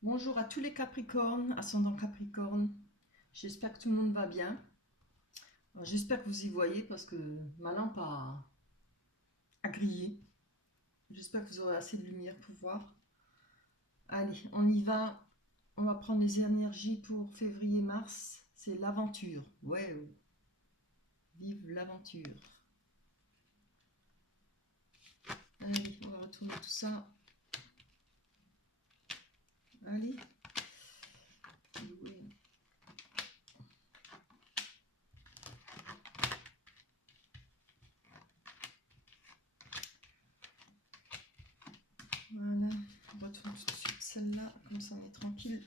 Bonjour à tous les Capricornes, ascendant Capricorne. J'espère que tout le monde va bien. Alors, j'espère que vous y voyez parce que ma lampe a grillé. J'espère que vous aurez assez de lumière pour voir. Allez, on y va. On va prendre les énergies pour février-mars. C'est l'aventure. Ouais, vive l'aventure. Allez, on va retourner tout ça. Allez. Oui. Voilà. On retourne tout de suite celle-là. Comme ça, on est tranquille.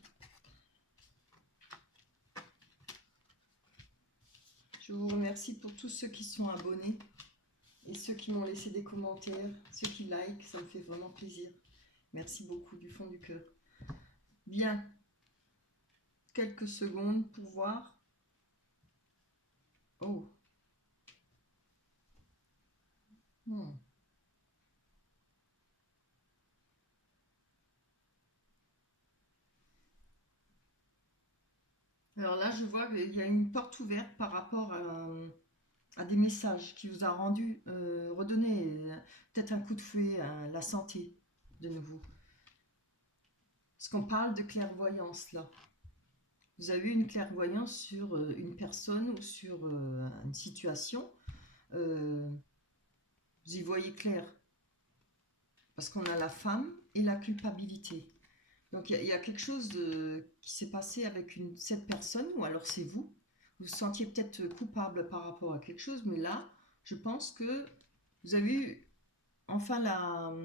Je vous remercie pour tous ceux qui sont abonnés et ceux qui m'ont laissé des commentaires, ceux qui like, ça me fait vraiment plaisir. Merci beaucoup du fond du cœur. Bien, quelques secondes pour voir. Oh. Hmm. Alors là, je vois qu'il y a une porte ouverte par rapport à des messages qui vous a rendu, redonné peut-être un coup de fouet à la santé de nouveau. Parce qu'on parle de clairvoyance là. Vous avez eu une clairvoyance sur une personne ou sur une situation. Euh, vous y voyez clair. Parce qu'on a la femme et la culpabilité. Donc il y a quelque chose qui s'est passé avec cette personne, ou alors c'est vous. Vous vous sentiez peut-être coupable par rapport à quelque chose, mais là, je pense que vous avez eu enfin la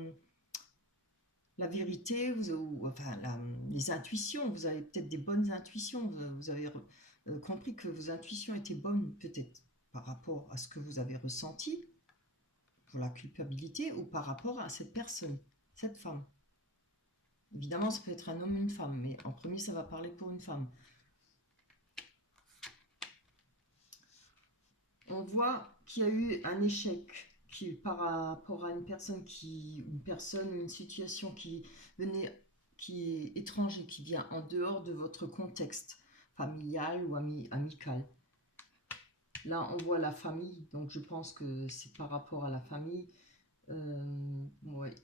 vérité, ou enfin les intuitions. Vous avez peut-être des bonnes intuitions. Vous avez compris que vos intuitions étaient bonnes, peut-être par rapport à ce que vous avez ressenti pour la culpabilité, ou par rapport à cette personne, cette femme. Évidemment, ça peut être un homme ou une femme, mais en premier, ça va parler pour une femme. On voit qu'il y a eu un échec par rapport à une personne ou une situation qui est étranger, qui vient en dehors de votre contexte familial ou amical. Là, on voit la famille, donc je pense que c'est par rapport à la famille. Ouais.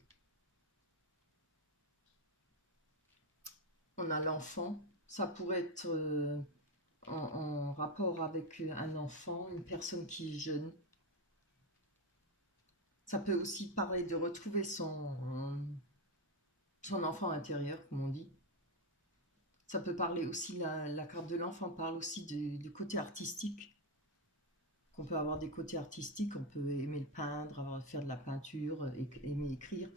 On a l'enfant, ça pourrait être en rapport avec un enfant, une personne qui est jeune. Ça peut aussi parler de retrouver son enfant intérieur, comme on dit. Ça peut parler aussi, la carte de l'enfant parle aussi du côté artistique. Qu'on peut avoir des côtés artistiques, on peut aimer le peindre, faire de la peinture, aimer écrire.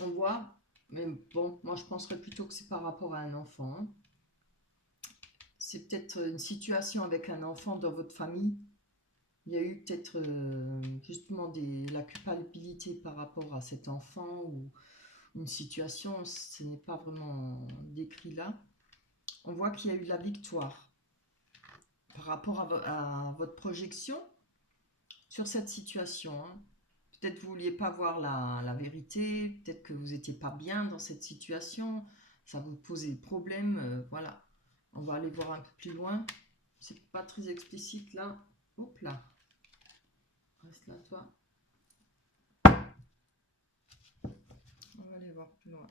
On voit, mais bon, moi je penserais plutôt que c'est par rapport à un enfant. Hein. C'est peut-être une situation avec un enfant dans votre famille. Il y a eu peut-être justement la culpabilité par rapport à cet enfant ou une situation, ce n'est pas vraiment décrit là. On voit qu'il y a eu de la victoire par rapport à votre projection sur cette situation. Hein. Peut-être que vous ne vouliez pas voir la vérité, peut-être que vous n'étiez pas bien dans cette situation, ça vous posait problème, voilà. On va aller voir un peu plus loin. C'est pas très explicite là. Hop là. Reste là toi. On va aller voir plus loin.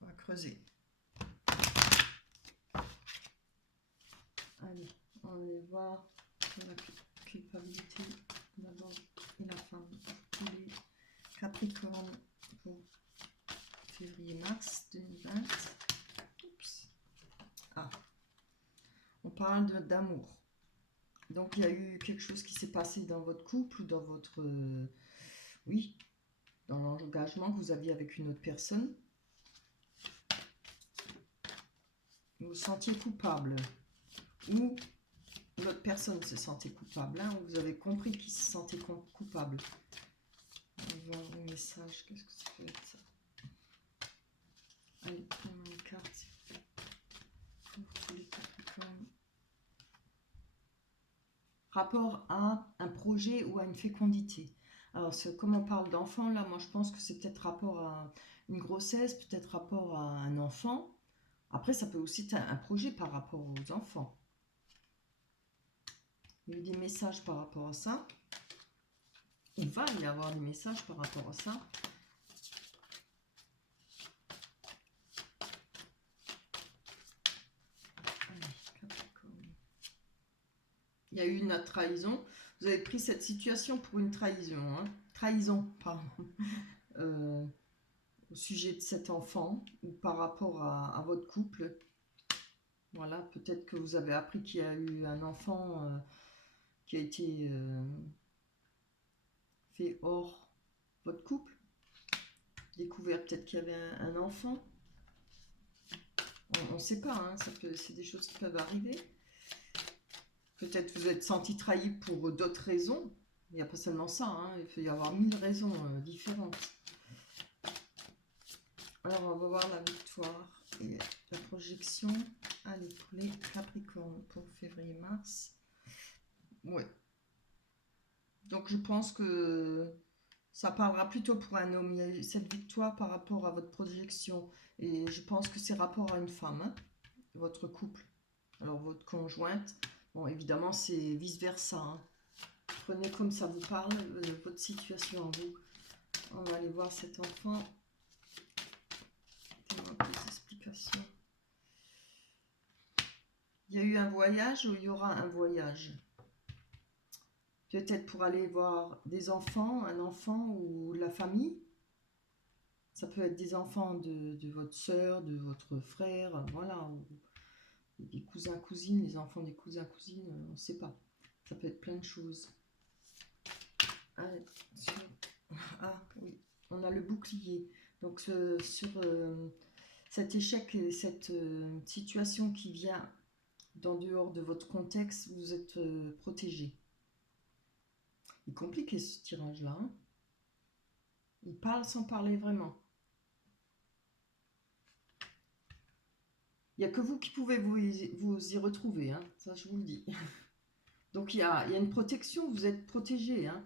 On va creuser. Allez, on va aller voir la culpabilité d'abord et la femme. Tous les Capricornes pour février-mars 2020. Oups. Ah, on parle d'amour. Donc il y a eu quelque chose qui s'est passé dans votre couple ou dans votre... oui, dans l'engagement que vous aviez avec une autre personne. Vous vous sentiez coupable. Ou l'autre personne se sentait coupable. Hein, ou vous avez compris qu'il se sentait coupable. On va voir le message. Qu'est-ce que ça peut être ça? Allez, prenons une carte pour tous les Capricornes. Rapport à un projet ou à une fécondité. Alors, comme on parle d'enfant, là, moi je pense que c'est peut-être rapport à une grossesse, peut-être rapport à un enfant, Après, ça peut aussi être un projet par rapport aux enfants. Il y a eu des messages par rapport à ça. Il va y avoir des messages par rapport à ça. Il y a eu une trahison. Vous avez pris cette situation pour une trahison. Hein. Trahison, pardon. Au sujet de cet enfant ou par rapport à votre couple. Voilà, peut-être que vous avez appris qu'il y a eu un enfant qui a été fait hors votre couple. Découvert peut-être qu'il y avait un enfant. On ne sait pas, hein, c'est des choses qui peuvent arriver. Peut-être vous êtes senti trahi pour d'autres raisons. Il n'y a pas seulement ça, hein, il peut y avoir 1000 raisons différentes. Alors on va voir la victoire et la projection. Allez, pour les Capricornes pour février-mars. Ouais. Donc je pense que ça parlera plutôt pour un homme. Il y a eu cette victoire par rapport à votre projection. Et je pense que c'est rapport à une femme, hein, votre couple. Alors votre conjointe, bon évidemment c'est vice-versa. Hein. Prenez comme ça vous parle, votre situation en vous. On va aller voir cet enfant. Donnez-moi plus d'explications. Il y a eu un voyage ou il y aura un voyage? Peut-être pour aller voir des enfants, un enfant ou la famille. Ça peut être des enfants de votre soeur, de votre frère, voilà. Ou des cousins, cousines, les enfants des cousins, cousines, on ne sait pas. Ça peut être plein de choses. Allez, ah oui, on a le bouclier. Donc sur cet échec et cette situation qui vient d'en dehors de votre contexte, vous êtes protégé. Il est compliqué ce tirage-là. Hein. Il parle sans parler vraiment. Il n'y a que vous qui pouvez vous y retrouver, hein. Ça je vous le dis. Donc il y a une protection, vous êtes protégé. Hein.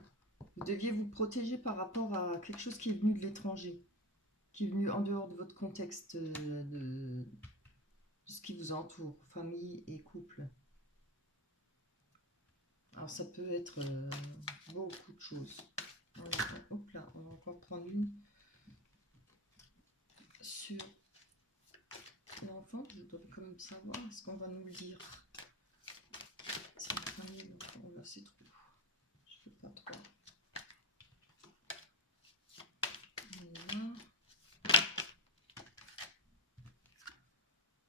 Vous deviez vous protéger par rapport à quelque chose qui est venu de l'étranger, qui est venu en dehors de votre contexte de ce qui vous entoure, famille et couple. Alors ça peut être beaucoup de choses. Hop là, on va encore prendre une sur l'enfant. Je dois quand même savoir, est-ce qu'on va nous le dire? C'est la famille, l'enfant, là c'est trop. Je peux pas trop.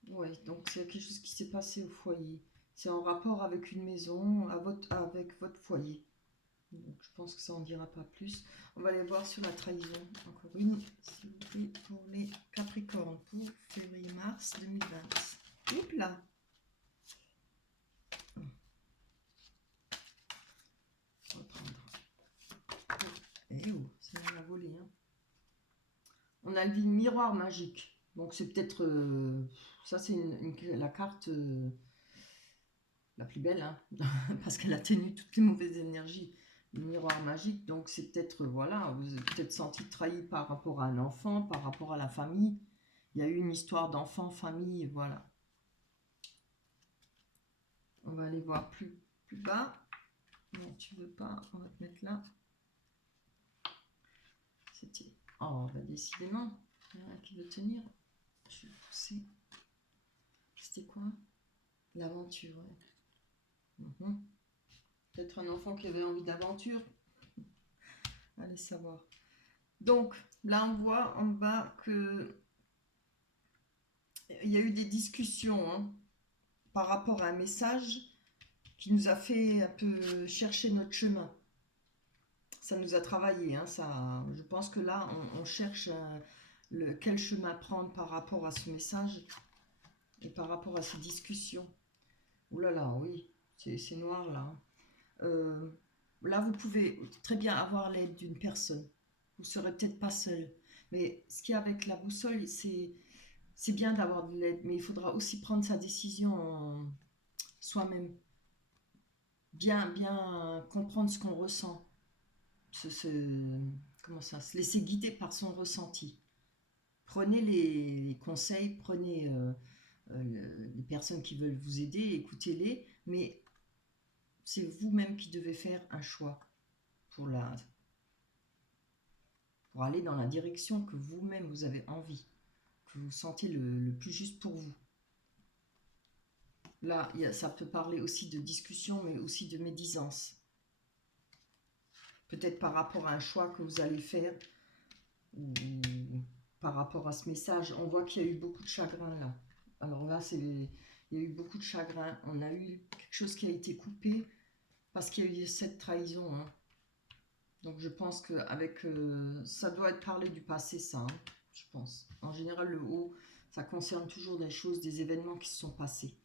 Ouais, donc c'est quelque chose qui s'est passé au foyer. C'est en rapport avec une maison, avec votre foyer. Donc je pense que ça en dira pas plus. On va aller voir sur la trahison. Encore une, s'il vous plaît, pour les Capricornes, pour février-mars 2020. Hop là. On va prendre. Eh oh, ça m'a volé. Hein. On a le miroir magique. Donc c'est peut-être... ça c'est la carte... la plus belle, hein, parce qu'elle a tenu toutes les mauvaises énergies. Le miroir magique, donc c'est peut-être, voilà, vous êtes peut-être senti trahi par rapport à un enfant, par rapport à la famille. Il y a eu une histoire d'enfant, famille, voilà. On va aller voir plus bas. Non, tu veux pas, on va te mettre là. C'était... Oh, bah décidément, il y en a qui veut tenir. Je vais pousser. C'était quoi? L'aventure, ouais. Peut-être un enfant qui avait envie d'aventure. Allez savoir. Donc, là, on voit en bas que il y a eu des discussions hein, par rapport à un message qui nous a fait un peu chercher notre chemin. Ça nous a travaillé. Hein, ça, je pense que là, on cherche quel chemin prendre par rapport à ce message et par rapport à ces discussions. Ouh là là, oui, c'est noir là. Là, vous pouvez très bien avoir l'aide d'une personne. Vous ne serez peut-être pas seul. Mais ce qu'il y a avec la boussole, c'est bien d'avoir de l'aide, mais il faudra aussi prendre sa décision soi-même. Bien comprendre ce qu'on ressent. Comment ça, se laisser guider par son ressenti. Prenez les conseils, prenez les personnes qui veulent vous aider, écoutez-les, mais c'est vous-même qui devez faire un choix pour aller dans la direction que vous-même vous avez envie, que vous sentez le plus juste pour vous. Là, ça peut parler aussi de discussion, mais aussi de médisance. Peut-être par rapport à un choix que vous allez faire, ou par rapport à ce message. On voit qu'il y a eu beaucoup de chagrin là. Alors là, il y a eu beaucoup de chagrin. On a eu quelque chose qui a été coupé parce qu'il y a eu cette trahison. Hein. Donc je pense que ça doit être parlé du passé, ça, hein, je pense. En général, le haut, ça concerne toujours des choses, des événements qui se sont passés.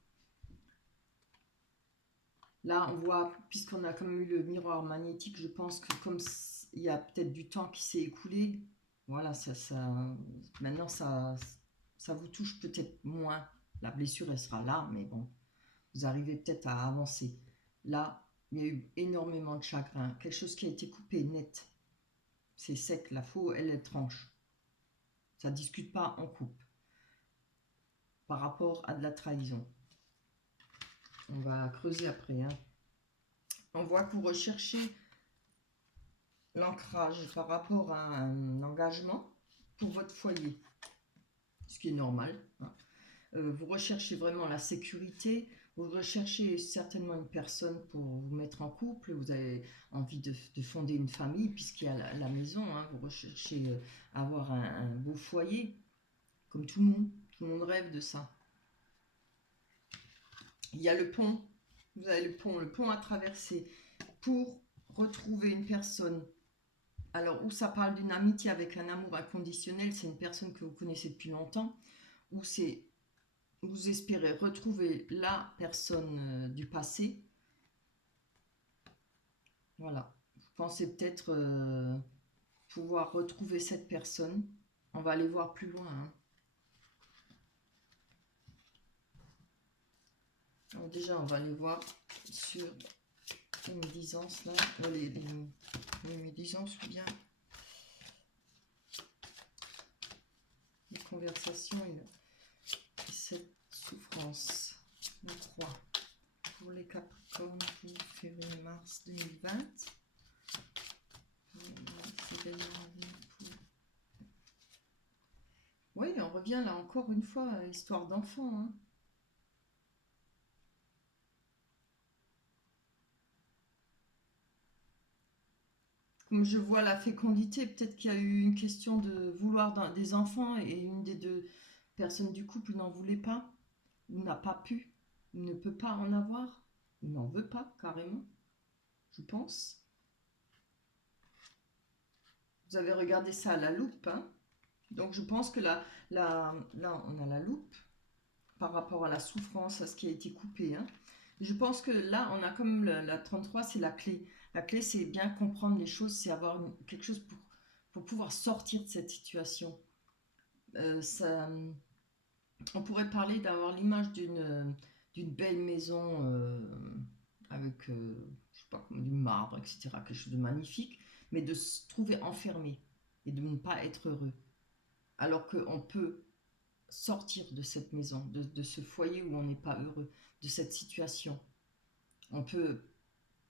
Là, on voit, puisqu'on a quand même eu le miroir magnétique, je pense que comme il y a peut-être du temps qui s'est écoulé, voilà, maintenant ça vous touche peut-être moins. La blessure, elle sera là, mais bon, vous arrivez peut-être à avancer. Là, il y a eu énormément de chagrin, quelque chose qui a été coupé net. C'est sec, la faux, elle tranche. Ça ne discute pas, on coupe. Par rapport à de la trahison. On va creuser après. Hein. On voit que vous recherchez l'ancrage par rapport à un engagement pour votre foyer. Ce qui est normal. Hein. Vous recherchez vraiment la sécurité. Vous recherchez certainement une personne pour vous mettre en couple. Vous avez envie de fonder une famille puisqu'il y a la maison. Hein. Vous recherchez avoir un beau foyer. Comme tout le monde. Tout le monde rêve de ça. Il y a le pont. Vous avez le pont à traverser pour retrouver une personne. Alors, où ça parle d'une amitié avec un amour inconditionnel, c'est une personne que vous connaissez depuis longtemps, ou c'est vous espérez retrouver la personne du passé. Voilà. Vous pensez peut-être pouvoir retrouver cette personne. On va aller voir plus loin. Hein. Alors déjà, on va aller voir sur les médisances là. Les médisances ou bien les conversations et cette souffrance. La 3 pour les Capricornes pour février-mars 2020. Oui, on revient là encore une fois à l'histoire d'enfant. Hein. Comme je vois la fécondité, peut-être qu'il y a eu une question de vouloir des enfants et une des deux personnes du couple n'en voulait pas, ou n'a pas pu, ou ne peut pas en avoir, ou n'en veut pas carrément, je pense. Vous avez regardé ça à la loupe, hein. Donc je pense que là, on a la loupe par rapport à la souffrance, à ce qui a été coupé. Hein. Je pense que là, on a comme la 33, c'est la clé. La clé, c'est bien comprendre les choses, c'est avoir quelque chose pour pouvoir sortir de cette situation. On pourrait parler d'avoir l'image d'une belle maison avec, je sais pas, du marbre, etc., quelque chose de magnifique, mais de se trouver enfermé et de ne pas être heureux. Alors qu'on peut sortir de cette maison, de ce foyer où on n'est pas heureux, de cette situation. On peut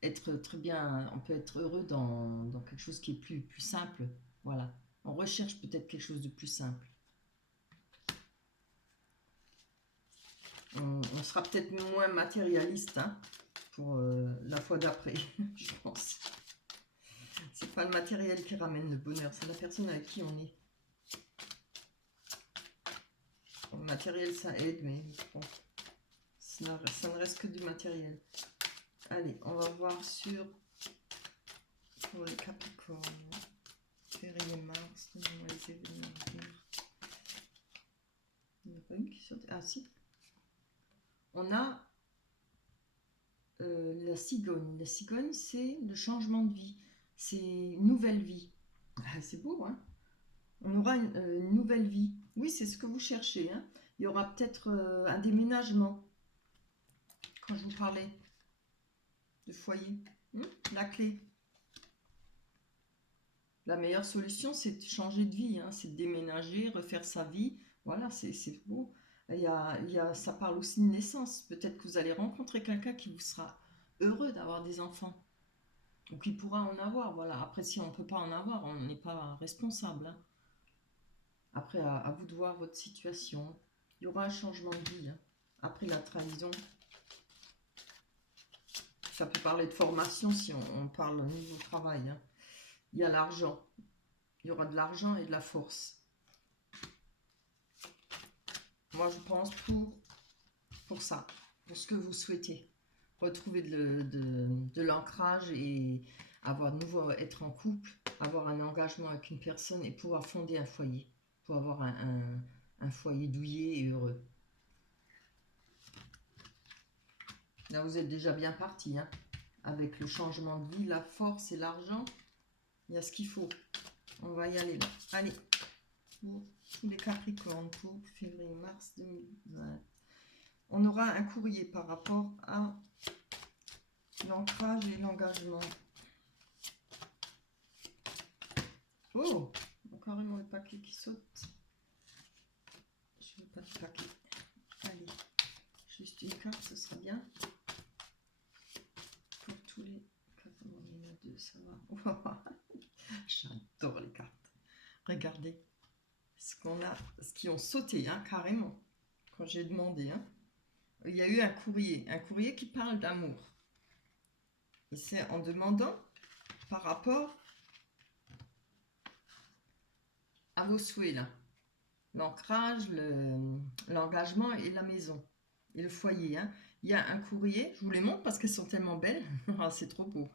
être très bien, on peut être heureux dans quelque chose qui est plus simple. Voilà. On recherche peut-être quelque chose de plus simple. On sera peut-être moins matérialiste hein, pour la fois d'après, je pense. C'est pas le matériel qui ramène le bonheur, c'est la personne avec qui on est. Le matériel, ça aide, mais bon, ça ne reste que du matériel. Allez, on va voir pour les Capricornes. Février-mars, donnez-moi les événements à venir. Il n'y en a pas une qui saute. Ah si. On a la cigogne. La cigogne, c'est le changement de vie. C'est une nouvelle vie. Ah, c'est beau, hein. On aura une nouvelle vie. Oui, c'est ce que vous cherchez. Hein. Il y aura peut-être un déménagement. Quand je vous parlais de foyer. La clé. La meilleure solution, c'est de changer de vie. Hein. C'est de déménager, refaire sa vie. Voilà, c'est beau. Ça parle aussi de naissance. Peut-être que vous allez rencontrer quelqu'un qui vous sera heureux d'avoir des enfants. Ou qui pourra en avoir, voilà. Après, si on ne peut pas en avoir, on n'est pas responsable, hein. Après, à vous de voir votre situation. Il y aura un changement de vie, hein. Après la trahison, ça peut parler de formation si on parle au niveau travail, hein. Il y a l'argent. Il y aura de l'argent et de la force. Moi, je pense pour ça, pour ce que vous souhaitez. Retrouver de l'ancrage et avoir de nouveau être en couple, avoir un engagement avec une personne et pouvoir fonder un foyer. Pour avoir un foyer douillet et heureux. Là, vous êtes déjà bien parti, hein, avec le changement de vie, la force et l'argent. Il y a ce qu'il faut. On va y aller là. Allez, pour tous les Capricornes, pour février-mars 2020. On aura un courrier par rapport à l'ancrage et l'engagement. Oh, carrément le paquet qui saute. Je veux pas de paquet. Allez, juste une carte, ce sera bien. Pour tous les... Il y en a deux, ça va. J'adore les cartes. Regardez ce qu'on a, ce qui ont sauté, hein, carrément. Quand j'ai demandé, hein. Il y a eu un courrier qui parle d'amour. Et c'est en demandant par rapport à vos souhaits, là. L'ancrage, l'engagement et la maison. Et le foyer, hein. Il y a un courrier, je vous les montre parce qu'elles sont tellement belles. Ah, c'est trop beau.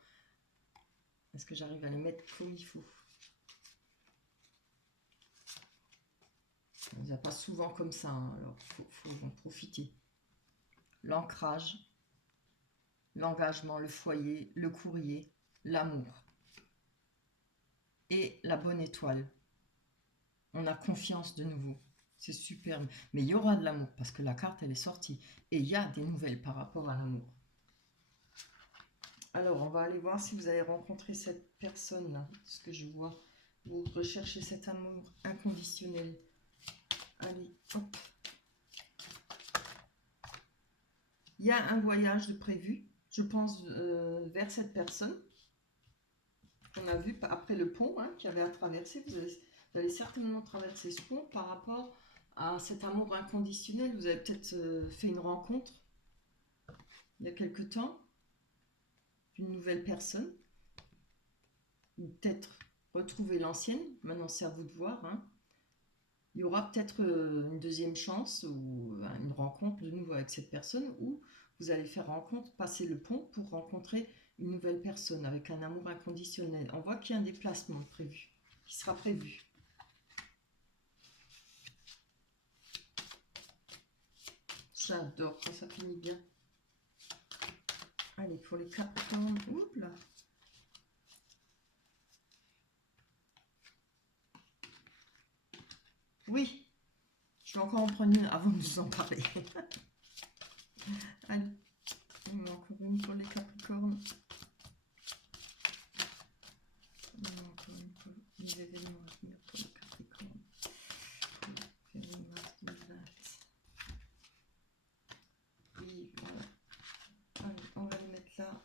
Est-ce que j'arrive à les mettre comme il faut? Il n'y a pas souvent comme ça, hein, alors il faut en profiter. L'ancrage, l'engagement, le foyer, le courrier, l'amour et la bonne étoile. On a confiance de nouveau. C'est superbe. Mais il y aura de l'amour parce que la carte, elle est sortie. Et il y a des nouvelles par rapport à l'amour. Alors, on va aller voir si vous avez rencontré cette personne-là. Ce que je vois. Vous recherchez cet amour inconditionnel. Allez, hop. Il y a un voyage de prévu, je pense, vers cette personne qu'on a vu après le pont, hein, qu'il y avait à traverser. Vous allez certainement traverser ce pont par rapport à cet amour inconditionnel. Vous avez peut-être fait une rencontre il y a quelque temps d'une nouvelle personne, ou peut-être retrouver l'ancienne. Maintenant, c'est à vous de voir, hein. Il y aura peut-être une deuxième chance ou une rencontre de nouveau avec cette personne, ou vous allez faire rencontre, passer le pont pour rencontrer une nouvelle personne avec un amour inconditionnel. On voit qu'il y a un déplacement prévu, qui sera prévu. J'adore quand ça finit bien. Allez, pour les Capricornes, oups là. Oui, je vais encore en prendre une avant de vous en parler. Allez, on a encore une pour les Capricornes. Encore une pour les événements à venir pour les Capricornes. Février-mars 2020. Oui, voilà. Allez, on va les mettre là.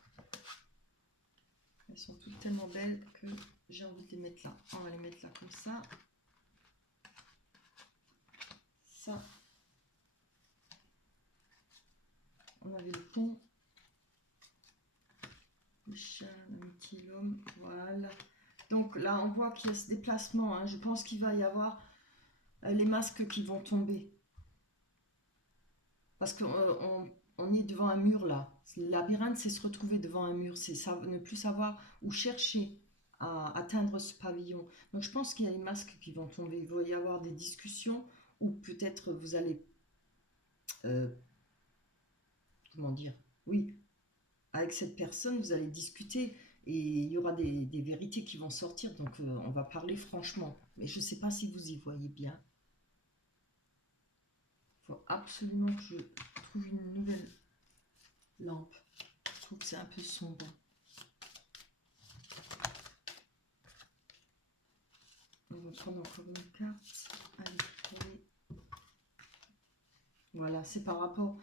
Elles sont toutes tellement belles que j'ai envie de les mettre là. On va les mettre là comme ça. Ça. On avait le pont. Le chien, l'amitié, l'homme. Voilà. Donc là, on voit qu'il y a ce déplacement, hein. Je pense qu'il va y avoir les masques qui vont tomber. Parce qu'on on est devant un mur là. Le labyrinthe, c'est se retrouver devant un mur. C'est ne plus savoir où chercher à atteindre ce pavillon. Donc je pense qu'il y a les masques qui vont tomber. Il va y avoir des discussions où peut-être vous allez... comment dire? Oui, avec cette personne, vous allez discuter et il y aura des vérités qui vont sortir. Donc on va parler franchement. Mais je ne sais pas si vous y voyez bien. Il faut absolument que je trouve une nouvelle lampe. Je trouve que c'est un peu sombre. On va prendre encore une carte. Allez, Voilà, c'est par rapport...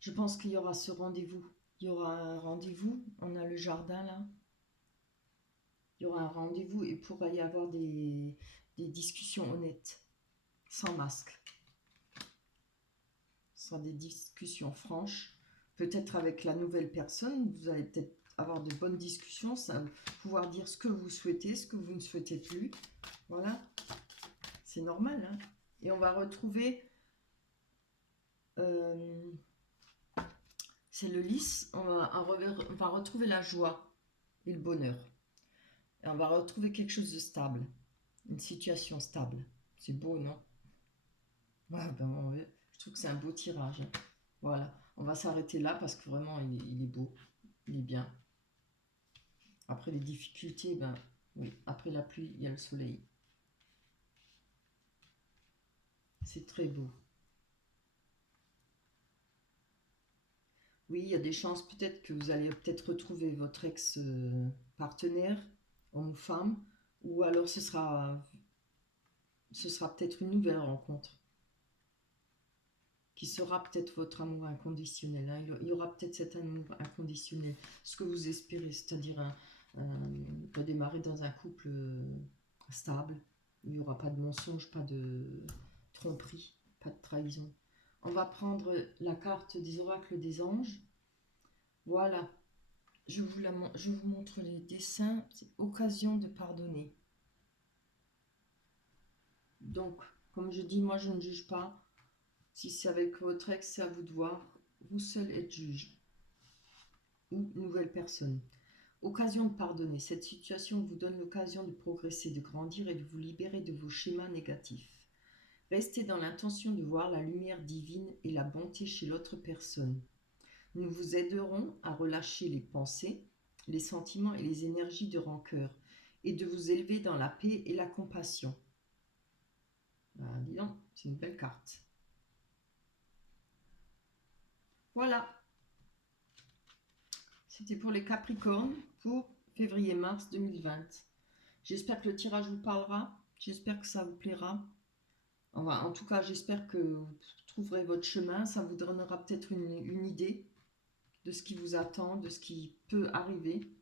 Je pense qu'il y aura ce rendez-vous. Il y aura un rendez-vous. On a le jardin là. Il y aura un rendez-vous et il pourra y avoir des discussions honnêtes, sans masque. Ce sera des discussions franches. Peut-être avec la nouvelle personne, vous allez peut-être avoir de bonnes discussions, ça, pouvoir dire ce que vous souhaitez, ce que vous ne souhaitez plus. Voilà, c'est normal. Hein. Et on va retrouver... c'est le lys, on va retrouver la joie et le bonheur. Et on va retrouver quelque chose de stable, une situation stable. C'est beau, non? Ouais, ben, je trouve que c'est un beau tirage. Hein. Voilà, on va s'arrêter là parce que vraiment il est beau, il est bien. Après les difficultés, ben oui, après la pluie, il y a le soleil. C'est très beau. Oui, il y a des chances peut-être que vous allez peut-être retrouver votre ex-partenaire, homme ou femme, ou alors ce sera peut-être une nouvelle rencontre qui sera peut-être votre amour inconditionnel. Hein. Il y aura peut-être cet amour inconditionnel, ce que vous espérez, c'est-à-dire redémarrer dans un couple stable. Il n'y aura pas de mensonge, pas de tromperie, pas de trahison. On va prendre la carte des oracles des anges. Voilà, je vous montre les dessins. C'est occasion de pardonner. Donc, comme je dis, moi je ne juge pas. Si c'est avec votre ex, c'est à vous de voir. Vous seul êtes juge. Ou nouvelle personne. Occasion de pardonner. Cette situation vous donne l'occasion de progresser, de grandir et de vous libérer de vos schémas négatifs. Restez dans l'intention de voir la lumière divine et la bonté chez l'autre personne. Nous vous aiderons à relâcher les pensées, les sentiments et les énergies de rancœur et de vous élever dans la paix et la compassion. Ah, dis donc, c'est une belle carte. Voilà, c'était pour les Capricornes pour février-mars 2020. J'espère que le tirage vous parlera, j'espère que ça vous plaira. Enfin, en tout cas, j'espère que vous trouverez votre chemin, ça vous donnera peut-être une idée de ce qui vous attend, de ce qui peut arriver.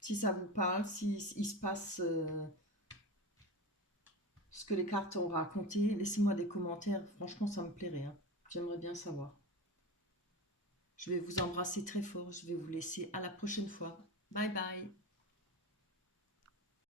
Si ça vous parle, s'il se passe ce que les cartes ont raconté, laissez-moi des commentaires, franchement ça me plairait, hein. J'aimerais bien savoir. Je vais vous embrasser très fort, je vais vous laisser à la prochaine fois. Bye bye.